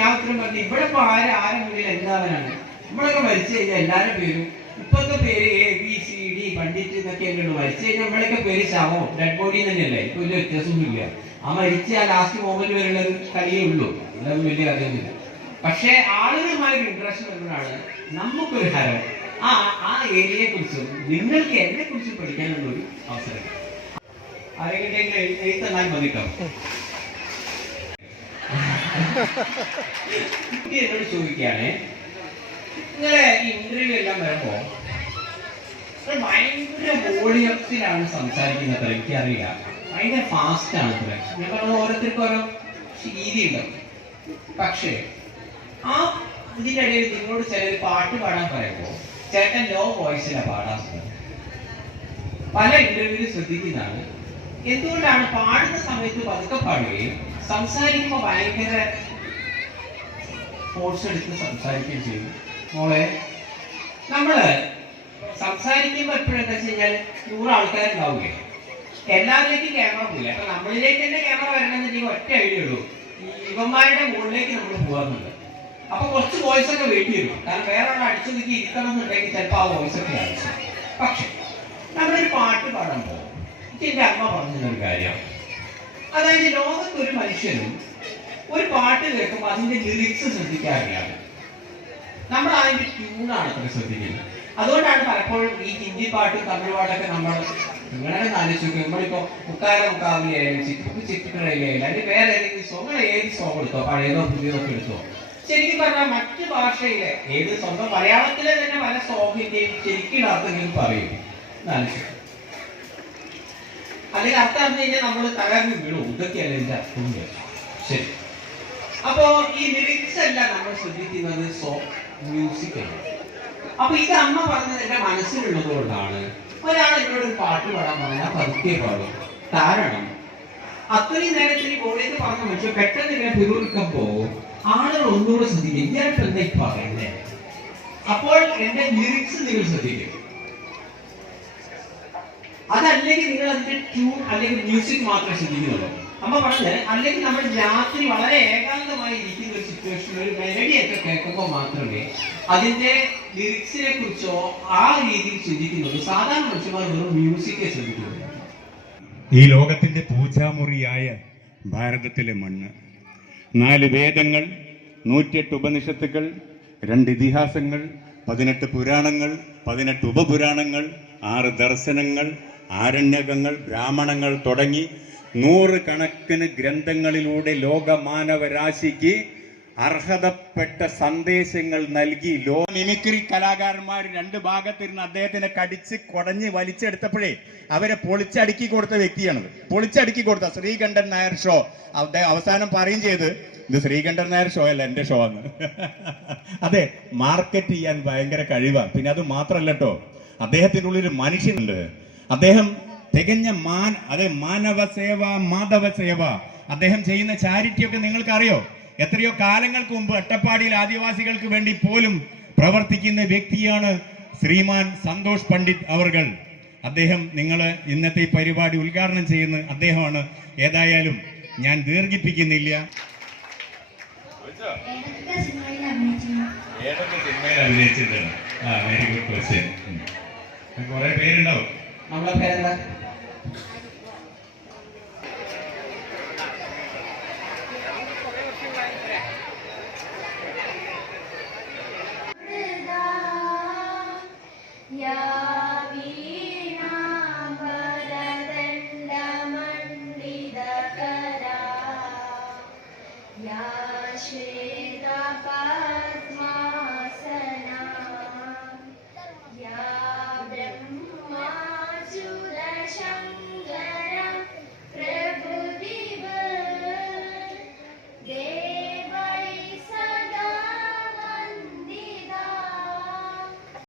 ഞാൻ ഉത്തരം പറഞ്ഞു, ഇവിടെ ഇപ്പൊ ആരെ മുന്നിൽ എന്താവാനാണ്? നമ്മളൊക്കെ മരിച്ചു കഴിഞ്ഞാൽ എല്ലാവരും പേരും ഇപ്പൊക്കെ പേര് ABCD പണ്ഡിറ്റ് എന്നൊക്കെ ഉള്ളൂ. മരിച്ചു കഴിഞ്ഞാൽ നമ്മളൊക്കെ പേര് ശവോ ഡെഡ് ബോഡി തന്നെയല്ലേ. ഇപ്പൊ വലിയ വ്യത്യാസമൊന്നുമില്ല. ആ മരിച്ച ആ ലാസ്റ്റ് മൊമെന്റ് വരെയുള്ള ഒരു കളിയേ ഉള്ളൂ. അതൊന്നും വലിയ കഥയൊന്നുമില്ല. പക്ഷെ ആളുകളുമായൊരു ഇൻട്രസ്റ്റ് വരുമ്പോഴാണ് നമുക്കൊരു ഹരം ആ ഏരിയയെ കുറിച്ചും നിങ്ങൾക്ക് എന്നെ കുറിച്ചും പഠിക്കാനുള്ള ഒരു അവസരം. ആരെങ്കിലും എഴുത്തന്നാൽ മതിട്ടോ. എന്നോട് ചോദിക്കുകയാണ്, നിങ്ങളെ ഇന്റർവ്യൂ എല്ലാം വരുമ്പോ ഭയങ്കര വോളിയത്തിലാണ് സംസാരിക്കുന്നത്. എനിക്കറിയില്ല, ഭയങ്കര ഫാസ്റ്റ് ആണ് അത്ര. ഞാൻ പറഞ്ഞ ഓരോരുത്തർക്കും ഓരോ രീതിയുണ്ട്. പക്ഷേ ആ ഇതിൻ്റെ ഇടയിൽ നിങ്ങളോട് ചിലർ പാട്ട് പാടാൻ പറയുമ്പോൾ ചേട്ടൻ ലോ വോയിസിലാണ് പാടാൻ പല ഇന്റർവ്യൂവിൽ ശ്രദ്ധിക്കുന്നതാണ്. എന്തുകൊണ്ടാണ് പാടുന്ന സമയത്ത് പതുക്കെ പാടുകയും സംസാരിക്കുമ്പോൾ ഭയങ്കര ഫോഴ്സ് എടുത്ത് സംസാരിക്കുകയും ചെയ്യും? മോളെ, നമ്മള് സംസാരിക്കുമ്പോൾ എപ്പോഴും എന്താ വെച്ച് കഴിഞ്ഞാൽ 100 ആൾക്കാരുണ്ടാവുകയാണ്. എല്ലാവരിലേക്കും ക്യാമറ പോയില്ല. അപ്പൊ നമ്മളിലേക്ക് തന്നെ ക്യാമറ വരണമെന്നുണ്ടെങ്കിൽ ഒറ്റ ഐഡിയ ഉള്ളൂ, ഇവന്മാരുടെ മുകളിലേക്ക് നമ്മൾ പോകാറുണ്ട്. അപ്പൊ കുറച്ച് വോയിസ് ഒക്കെ വെയിറ്റ് ചെയ്യും. കാരണം വേറെ ഒരാൾ അടിച്ചു നിൽക്കി ഇരിക്കണം എന്നുണ്ടെങ്കിൽ ചിലപ്പോൾ ആ വോയിസ് ഒക്കെ ആവശ്യം. പക്ഷെ നമ്മളൊരു പാട്ട് പാടുമ്പോൾ എന്റെ അമ്മ പറഞ്ഞൊരു കാര്യം, അതായത് ലോകത്ത് ഒരു മനുഷ്യനും ഒരു പാട്ട് കേൾക്കുമ്പോൾ അതിന്റെ ലിറിക്സ് ശ്രദ്ധിക്കാറില്ല. നമ്മൾ അതിന്റെ ട്യൂണാണ് അത്ര ശ്രദ്ധിക്കുന്നത്. അതുകൊണ്ടാണ് പലപ്പോഴും ഈ ഹിന്ദി പാട്ടും തമിഴ് പാട്ടൊക്കെ നമ്മൾ നിങ്ങളെ ആലോചിച്ച് നോക്കി. നമ്മളിപ്പോ മുക്കാവിലായാലും ചിത്രക്കടയിലായാലും അതിന് വേറെ ഏതെങ്കിലും സോങ്, ഏത് സോങ് എടുത്തോ, പഴയതോ പുതിയതോ ഒക്കെ എടുത്തോ, ശരിക്കും പറഞ്ഞാൽ മറ്റു ഭാഷയിലെ ഏത് സ്വന്തം മലയാളത്തിലെ തന്നെ പല സോങ്ങിന്റെയും ശരിക്കും അർത്ഥം നിങ്ങൾ പറയും. അല്ലെങ്കിൽ അർത്ഥം അറിഞ്ഞു കഴിഞ്ഞാൽ നമ്മൾ തകർന്ന് വീഴും. ഇതൊക്കെയല്ല ഇതിന്റെ അർത്ഥം. ശരി, അപ്പോ ഈ ലിറിക്സ് എല്ലാം നമ്മൾ ശ്രദ്ധിക്കുന്നത് മ്യൂസിക് ആണ്. അപ്പൊ ഇത് അമ്മ പറഞ്ഞത് എന്റെ മനസ്സിലുള്ളത് കൊണ്ടാണ് ഒരാൾ എന്നോട് ഒരു പാട്ട് പാടാൻ പറഞ്ഞാൽ പതുക്കെ പാടും. കാരണം അത്രയും നേരത്തിന് കോളേജ് പറഞ്ഞ മനുഷ്യൻ പെട്ടെന്ന് ഇങ്ങനെ പിറുവിൽക്കുമ്പോ ആളുകൾ ഒന്നുകൂടെ ശ്രദ്ധിക്കും, ഇയാൾക്ക് എന്താ ഈ പറയുന്നത്. അപ്പോൾ എന്റെ ലിറിക്സ് നിങ്ങൾ ശ്രദ്ധിക്കും. അതല്ലെങ്കിൽ നിങ്ങൾ അതിന്റെ ട്യൂൺ അല്ലെങ്കിൽ മ്യൂസിക് മാത്രമേ ശ്രദ്ധിക്കുന്നുള്ളൂ. അമ്മ പറഞ്ഞത് അല്ലെങ്കിൽ നമ്മൾ രാത്രി വളരെ ഏകാന്തമായി ഇരിക്കുന്ന ഒരു സിറ്റുവേഷനിൽ ഒരു മെലഡിയൊക്കെ കേൾക്കുമ്പോൾ മാത്രമേ അതിന്റെ ലിറിക്സിനെ കുറിച്ചോ ആ രീതിയിൽ ചിന്തിക്കുന്നുള്ളൂ. സാധാരണ മനുഷ്യന്മാർ വെറും മ്യൂസിക്കെ ശ്രദ്ധിക്കുന്നുള്ളൂ. ഈ ലോകത്തിന്റെ പൂജാമുറിയായ ഭാരതത്തിലെ മണ്ണ്, 4 വേദങ്ങൾ, 108 ഉപനിഷത്തുകൾ, 2 ഇതിഹാസങ്ങൾ, 18 പുരാണങ്ങൾ, 18 ഉപപുരാണങ്ങൾ, 6 ദർശനങ്ങൾ, ആരണ്യകങ്ങൾ, ബ്രാഹ്മണങ്ങൾ തുടങ്ങി 100 കണക്കിന് ഗ്രന്ഥങ്ങളിലൂടെ ലോകമാനവരാശിക്ക് അർഹതപ്പെട്ട സന്ദേശങ്ങൾ നൽകി മിമിക്രി കലാകാരന്മാർ 2 ഭാഗത്തിരുന്ന് അദ്ദേഹത്തിനെ കടിച്ച് കൊടഞ്ഞ് വലിച്ചെടുത്തപ്പോഴേ അവരെ പൊളിച്ചടുക്കി കൊടുത്ത വ്യക്തിയാണത്. പൊളിച്ചടുക്കി കൊടുത്ത ശ്രീകണ്ഠൻ നായർ ഷോ. അദ്ദേഹം അവസാനം പറയും ചെയ്ത്, ഇത് ശ്രീകണ്ഠൻ നായർ ഷോ അല്ല, എന്റെ ഷോ ആണ്. അതെ, മാർക്കറ്റ് ചെയ്യാൻ ഭയങ്കര കഴിവാണ്. പിന്നെ അത് മാത്രല്ല കേട്ടോ, അദ്ദേഹത്തിൻ്റെ ഉള്ളിൽ മനുഷ്യനുണ്ട്. അദ്ദേഹം തികഞ്ഞ മാനവ സേവ, മാധവ സേവ. അദ്ദേഹം ചെയ്യുന്ന ചാരിറ്റി ഒക്കെ നിങ്ങൾക്ക് അറിയോ? എത്രയോ കാലങ്ങൾക്ക് മുമ്പ് അട്ടപ്പാടിയിൽ ആദിവാസികൾക്ക് വേണ്ടി പോലും പ്രവർത്തിക്കുന്ന വ്യക്തിയാണ് ശ്രീമാൻ സന്തോഷ് പണ്ഡിറ്റ് അവർകൾ. അദ്ദേഹം ഇന്നത്തെ പരിപാടി ഉദ്ഘാടനം ചെയ്യുന്ന അദ്ദേഹമാണ്. ഏതായാലും ഞാൻ ദീർഘിപ്പിക്കുന്നില്ല. ഏതൊക്കെ സിനിമയിൽ അഭിനയിച്ചിട്ടുണ്ട്? Very good question. കുറെ പേരുണ്ടാവും. നമ്മളെ പേരെന്താ?